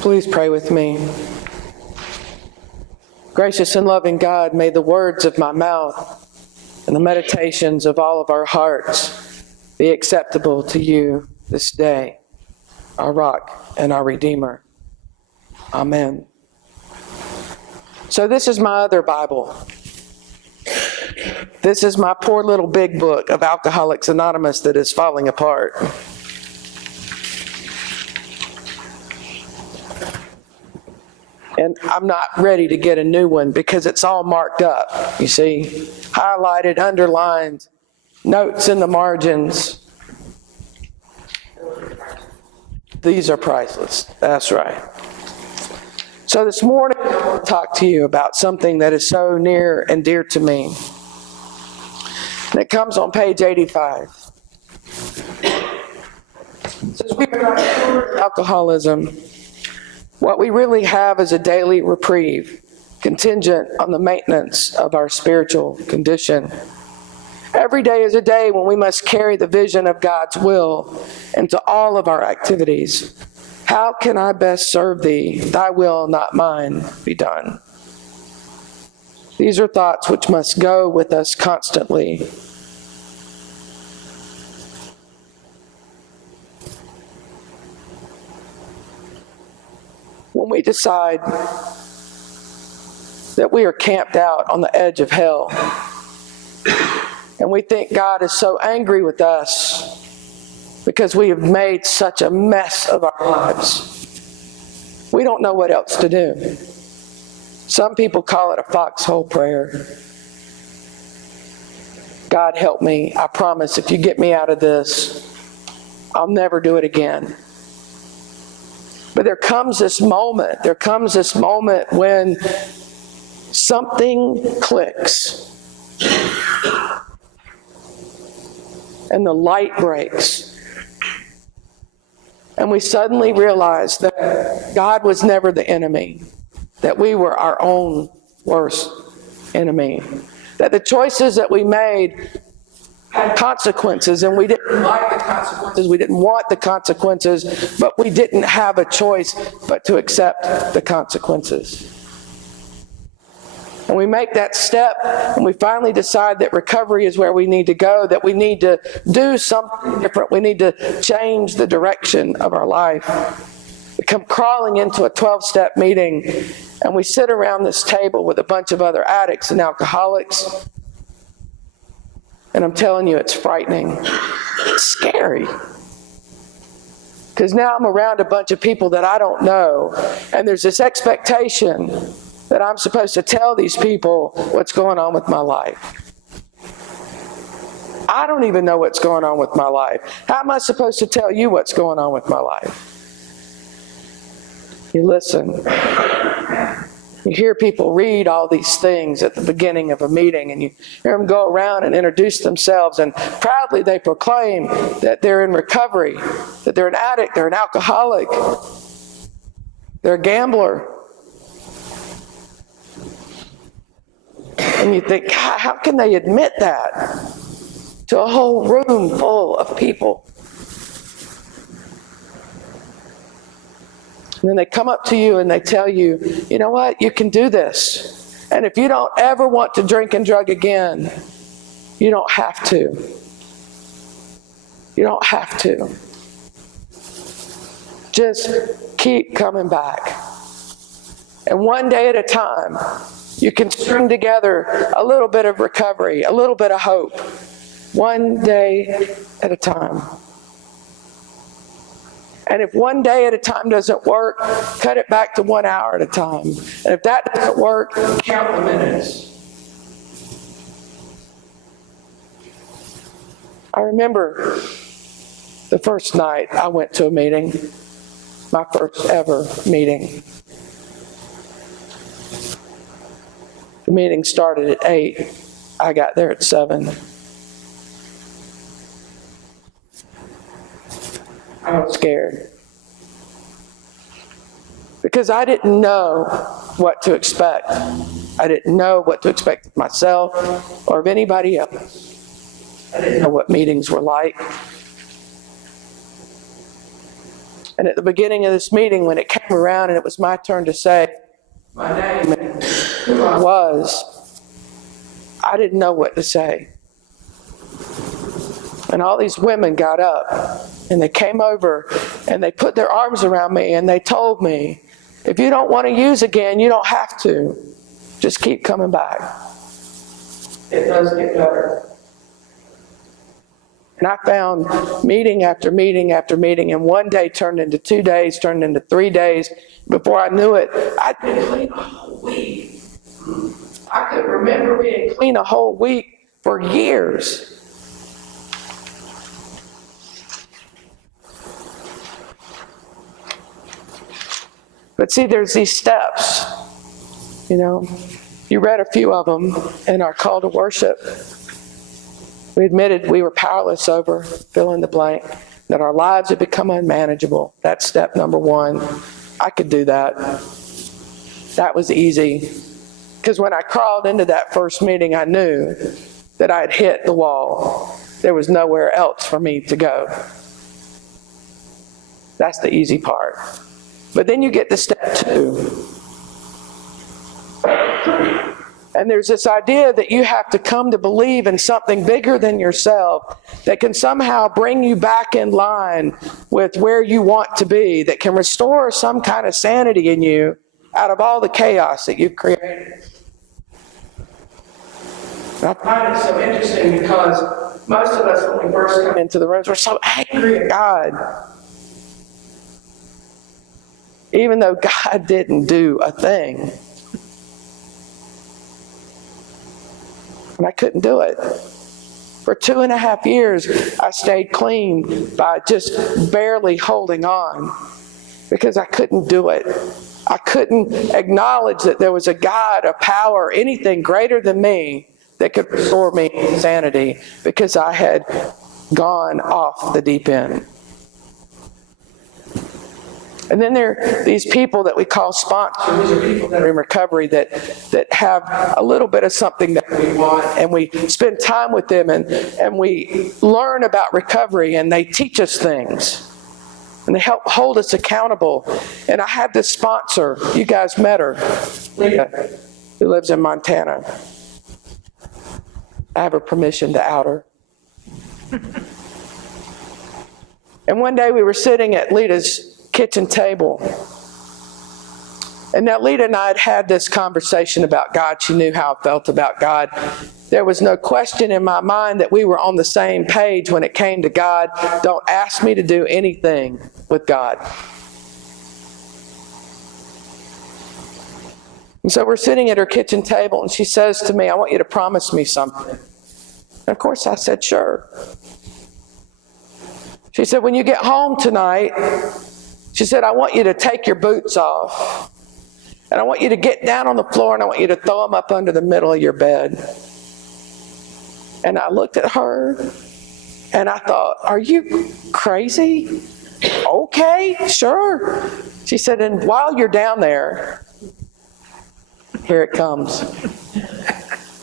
Please pray with me. Gracious and loving God, may the words of my mouth and the meditations of all of our hearts be acceptable to you this day, our rock and our Redeemer. Amen. So this is my other Bible. This is my poor little big book of Alcoholics Anonymous that is falling apart. And I'm not ready to get a new one because it's all marked up, you see, highlighted, underlined, notes in the margins. These are priceless. That's right. So this morning, I want to talk to you about something that is so near and dear to me. And it comes on page 85. It says, we are not cured of alcoholism. What we really have is a daily reprieve, contingent on the maintenance of our spiritual condition. Every day is a day when we must carry the vision of God's will into all of our activities. How can I best serve thee? Thy will, not mine, be done. These are thoughts which must go with us constantly. When we decide that we are camped out on the edge of hell, and we think God is so angry with us because we have made such a mess of our lives, we don't know what else to do. Some people call it a foxhole prayer. God help me. I promise if you get me out of this, I'll never do it again. But there comes this moment when something clicks and the light breaks. And we suddenly realize that God was never the enemy, that we were our own worst enemy, that the choices that we made had consequences, and we didn't like the consequences, we didn't want the consequences, but we didn't have a choice but to accept the consequences. And we make that step, and we finally decide that recovery is where we need to go, that we need to do something different, we need to change the direction of our life. We come crawling into a 12-step meeting, and we sit around this table with a bunch of other addicts and alcoholics. And I'm telling you, it's frightening. It's scary. Because now I'm around a bunch of people that I don't know, and there's this expectation that I'm supposed to tell these people what's going on with my life. I don't even know what's going on with my life. How am I supposed to tell you what's going on with my life? You listen. You hear people read all these things at the beginning of a meeting, and you hear them go around and introduce themselves, and proudly they proclaim that they're in recovery, that they're an addict, they're an alcoholic, they're a gambler. And you think, God, how can they admit that to a whole room full of people? And then they come up to you and they tell you, you know what, you can do this. And if you don't ever want to drink and drug again, you don't have to. You don't have to. Just keep coming back. And one day at a time, you can string together a little bit of recovery, a little bit of hope. One day at a time. And if one day at a time doesn't work, cut it back to 1 hour at a time. And if that doesn't work, count the minutes. I remember the first night I went to a meeting, my first ever meeting. The meeting started at 8. I got there at 7. I was scared because I didn't know what to expect. I didn't know what to expect of myself or of anybody else. I didn't know what meetings were like. And at the beginning of this meeting, when it came around and it was my turn to say my name and who I was, I didn't know what to say. And all these women got up and they came over and they put their arms around me and they told me, if you don't want to use again, you don't have to. Just keep coming back. It does get better. And I found meeting after meeting after meeting, and one day turned into 2 days, turned into 3 days. Before I knew it, I'd been clean a whole week. I could remember being clean a whole week for years. But see, there's these steps, you know. You read a few of them in our call to worship. We admitted we were powerless over, fill in the blank, that our lives had become unmanageable. That's step number one. I could do that. That was easy. Because when I crawled into that first meeting, I knew that I had hit the wall. There was nowhere else for me to go. That's the easy part. But then you get to step two. And there's this idea that you have to come to believe in something bigger than yourself that can somehow bring you back in line with where you want to be, that can restore some kind of sanity in you out of all the chaos that you've created. And I find it so interesting because most of us, when we first come into the rooms, we're so angry at God. Even though God didn't do a thing. And I couldn't do it. For 2.5 years, I stayed clean by just barely holding on because I couldn't do it. I couldn't acknowledge that there was a God, a power, anything greater than me that could restore me to sanity because I had gone off the deep end. And then there are these people that we call sponsors. These are people that are in recovery that have a little bit of something that we want, and we spend time with them and we learn about recovery, and they teach us things. And they help hold us accountable. And I had this sponsor, you guys met her, Leah, who lives in Montana. I have her permission to out her. And one day we were sitting at Lita's kitchen table. And now Lita and I had had this conversation about God. She knew how I felt about God. There was no question in my mind that we were on the same page when it came to God. Don't ask me to do anything with God. And so we're sitting at her kitchen table and she says to me, I want you to promise me something. And of course I said, sure. She said, when you get home tonight, she said, I want you to take your boots off. And I want you to get down on the floor and I want you to throw them up under the middle of your bed. And I looked at her and I thought, are you crazy? Okay, sure. She said, and while you're down there, here it comes.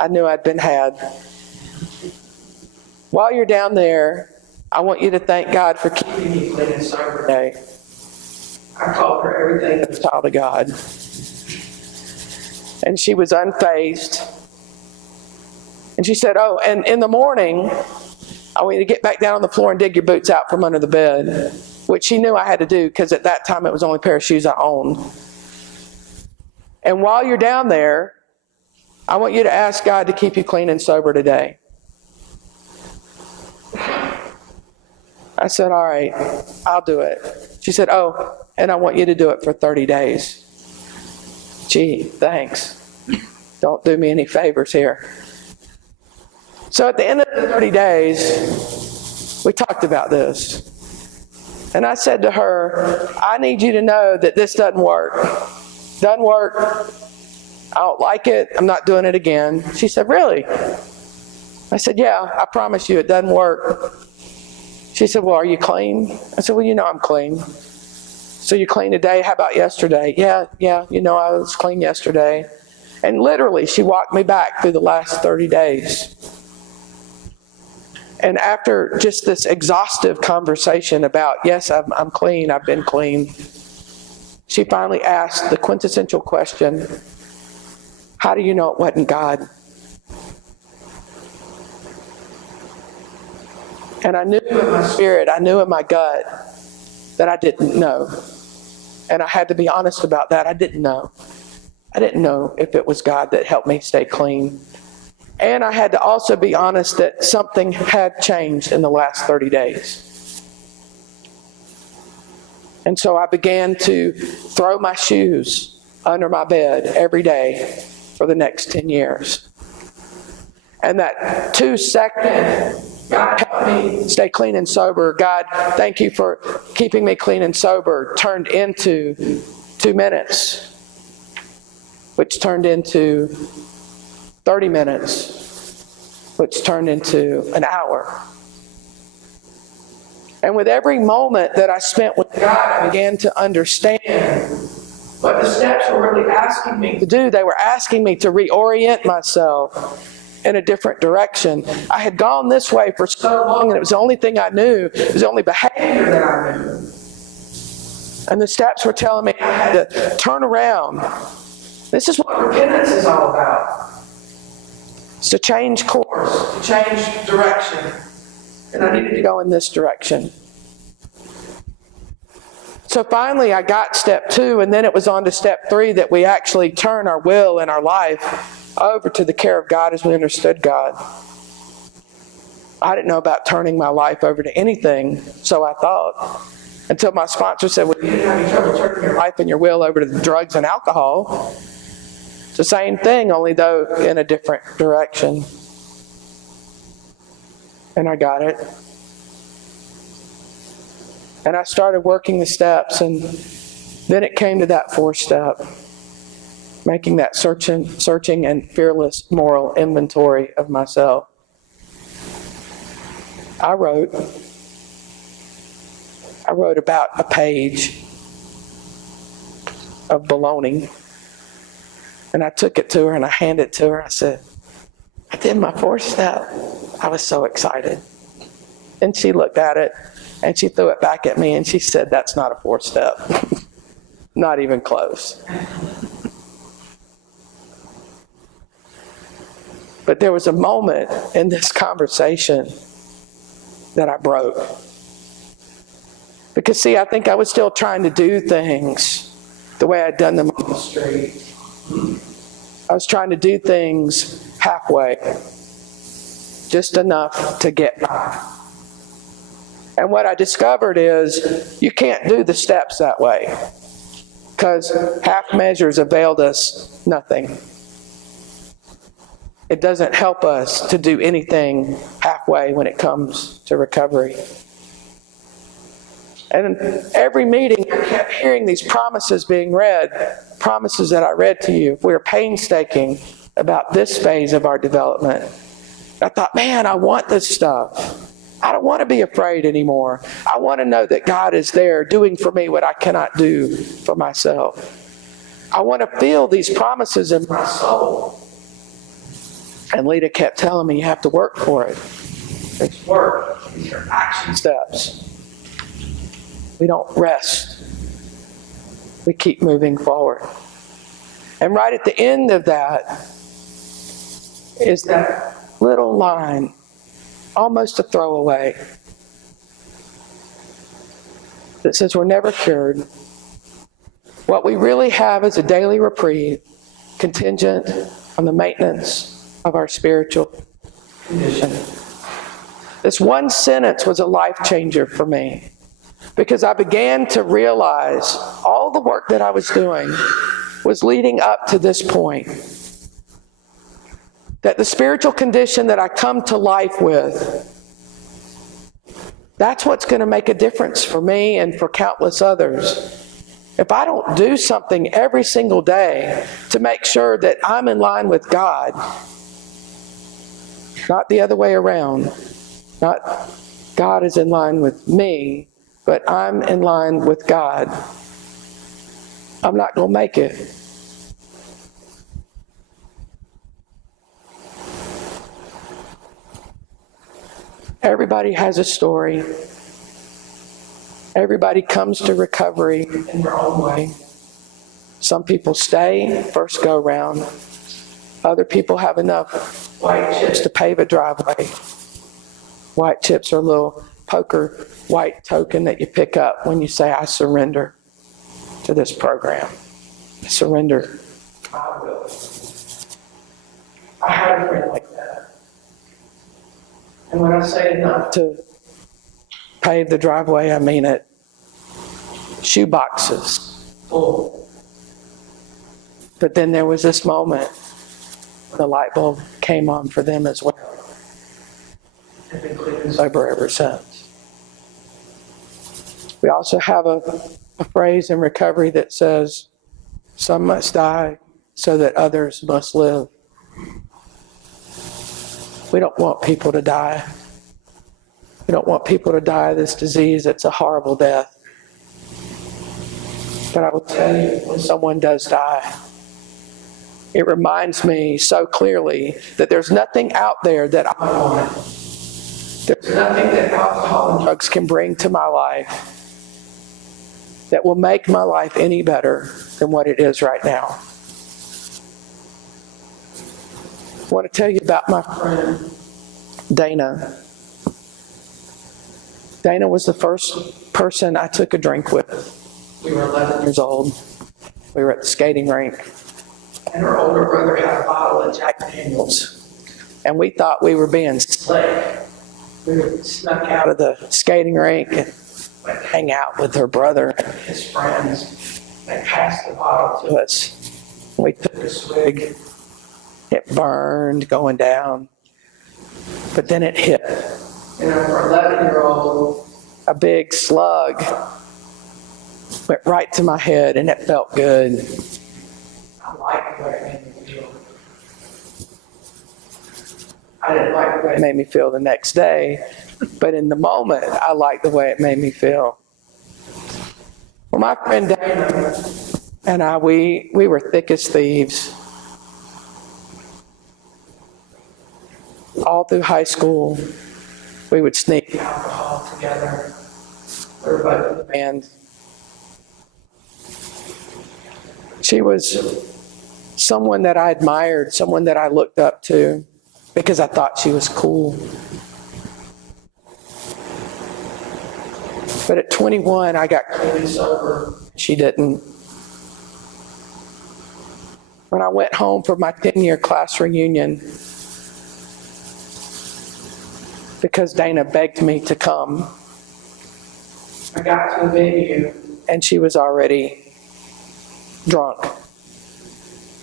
I knew I'd been had. While you're down there, I want you to thank God for keeping me clean and sober today. I called her everything but a child of God. And she was unfazed. And she said, oh, and in the morning, I want you to get back down on the floor and dig your boots out from under the bed, which she knew I had to do because at that time it was the only pair of shoes I owned. And while you're down there, I want you to ask God to keep you clean and sober today. I said, all right, I'll do it. She said, oh, and I want you to do it for 30 days. Gee, thanks. Don't do me any favors here. So at the end of the 30 days, we talked about this. And I said to her, I need you to know that this doesn't work. Doesn't work. I don't like it. I'm not doing it again. She said, really? I said, yeah, I promise you it doesn't work. She said, well, are you clean? I said, well, you know I'm clean. So you clean today? How about yesterday? Yeah, you know I was clean yesterday. And literally, she walked me back through the last 30 days. And after just this exhaustive conversation about, yes, I'm clean, I've been clean, she finally asked the quintessential question, how do you know it wasn't God? And I knew in my spirit, I knew in my gut that I didn't know. And I had to be honest about that. I didn't know. I didn't know if it was God that helped me stay clean. And I had to also be honest that something had changed in the last 30 days. And so I began to throw my shoes under my bed every day for the next 10 years. And that 2-second, God help me stay clean and sober, God, thank you for keeping me clean and sober, turned into 2 minutes, which turned into 30 minutes, which turned into an hour. And with every moment that I spent with God, I began to understand what the steps were really asking me to do. They were asking me to reorient myself in a different direction. I had gone this way for so long, and it was the only thing I knew. It was the only behavior that I knew. And the steps were telling me I had to turn around. This is what repentance is all about. It's to change course, to change direction. And I needed to go in this direction. So finally I got step 2, and then it was on to step 3 that we actually turn our will and our life over to the care of God as we understood God. I didn't know about turning my life over to anything, so I thought, until my sponsor said, well, you didn't have any trouble turning your life and your will over to the drugs and alcohol. It's the same thing, only though in a different direction. And I got it. And I started working the steps, and then it came to that 4th step, making that searching and fearless moral inventory of myself. I wrote about a page of baloney, and I took it to her and I handed it to her. I said, I did my 4th step. I was so excited. And she looked at it and she threw it back at me and she said, that's not a 4th step. Not even close. But there was a moment in this conversation that I broke. Because see, I think I was still trying to do things the way I'd done them on the street. I was trying to do things halfway, just enough to get by. And what I discovered is you can't do the steps that way, because half measures availed us nothing. It doesn't help us to do anything halfway when it comes to recovery. And in every meeting, I kept hearing these promises being read, promises that I read to you. If we were painstaking about this phase of our development, I thought, man, I want this stuff. I don't want to be afraid anymore. I want to know that God is there doing for me what I cannot do for myself. I want to feel these promises in my soul. And Lita kept telling me, you have to work for it. It's work. These are action steps. We don't rest. We keep moving forward. And right at the end of that is that little line, almost a throwaway, that says we're never cured. What we really have is a daily reprieve, contingent on the maintenance of our spiritual condition. This one sentence was a life changer for me, because I began to realize all the work that I was doing was leading up to this point. That the spiritual condition that I come to life with, that's what's going to make a difference for me and for countless others. If I don't do something every single day to make sure that I'm in line with God, not the other way around, not God is in line with me, but I'm in line with God, I'm not going to make it. Everybody has a story. Everybody comes to recovery in their own way. Some people stay first go round. Other people have enough white chips to pave a driveway. White chips are a little poker white token that you pick up when you say, I surrender to this program. I surrender. I will. I had a friend like that. And when I say enough to pave the driveway, I mean it. Shoe boxes full. But then there was this moment when the light bulb came on for them as well. They've been clean and sober ever since. We also have a phrase in recovery that says, some must die so that others must live. We don't want people to die. We don't want people to die of this disease. It's a horrible death. But I will tell you, when someone does die, it reminds me so clearly that there's nothing out there that I want. There's nothing that alcohol and drugs can bring to my life that will make my life any better than what it is right now. I want to tell you about my friend, Dana. Dana was the first person I took a drink with. We were 11 years old. We were at the skating rink. And her older brother had a bottle of Jack Daniels. And we thought we were being slick. We snuck out of the skating rink and went to hang out with her brother and his friends. They passed the bottle to us. We took a swig. It burned going down. But then it hit. You know, for an 11-year-old, a big slug went right to my head, and it felt good. I liked the way it made me feel. I didn't like the way it made me feel the next day, but in the moment, I liked the way it made me feel. Well, my friend Dana and I, we were thick as thieves. All through high school, we would sneak alcohol together. We were both in the band. She was someone that I admired, someone that I looked up to because I thought she was cool. But at 21, I got clean and sober. She didn't. When I went home for my 10-year class reunion, because Dana begged me to come, I got to the venue and she was already drunk.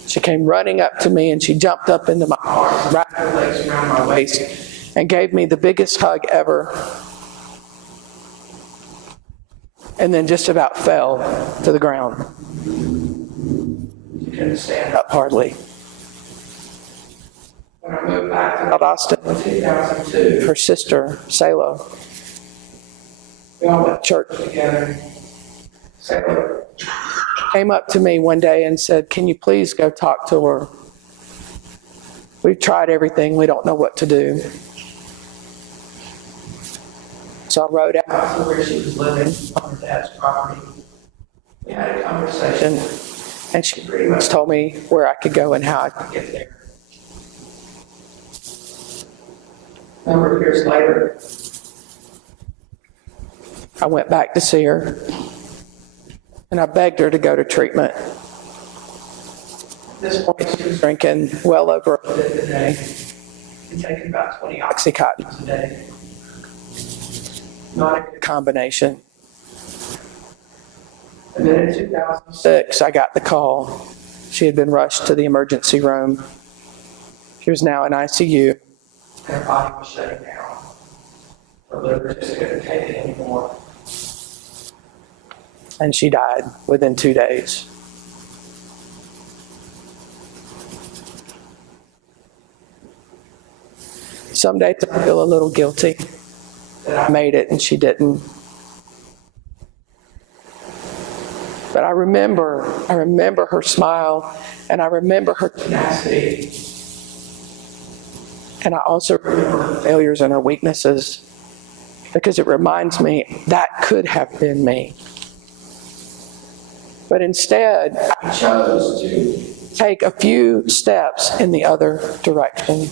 She came running up to me and she jumped up into my arms, wrapped her legs around my waist, and gave me the biggest hug ever. And then just about fell to the ground. She couldn't stand up hardly. When I moved back to Austin in 2002, her sister, Selah, we all went to church together. Selah came up to me one day and said, "Can you please go talk to her? We've tried everything. We don't know what to do." So I rode out to where she was living on her dad's property. We had a conversation, and she pretty much told me where I could go and how I could get there. A number of years later, I went back to see her, and I begged her to go to treatment. At this point, she was drinking well over a bit a day and taking about 20 Oxycontins a day. Not a good combination. And then in 2006, I got the call. She had been rushed to the emergency room. She was now in ICU, and her body was shutting down. Her liver just couldn't take it anymore. And she died within 2 days. Some days I feel a little guilty that I made it and she didn't. But I remember her smile, and I remember her tenacity. And I also remember her failures and her weaknesses. because it reminds me that could have been me. But instead, I chose to take a few steps in the other direction.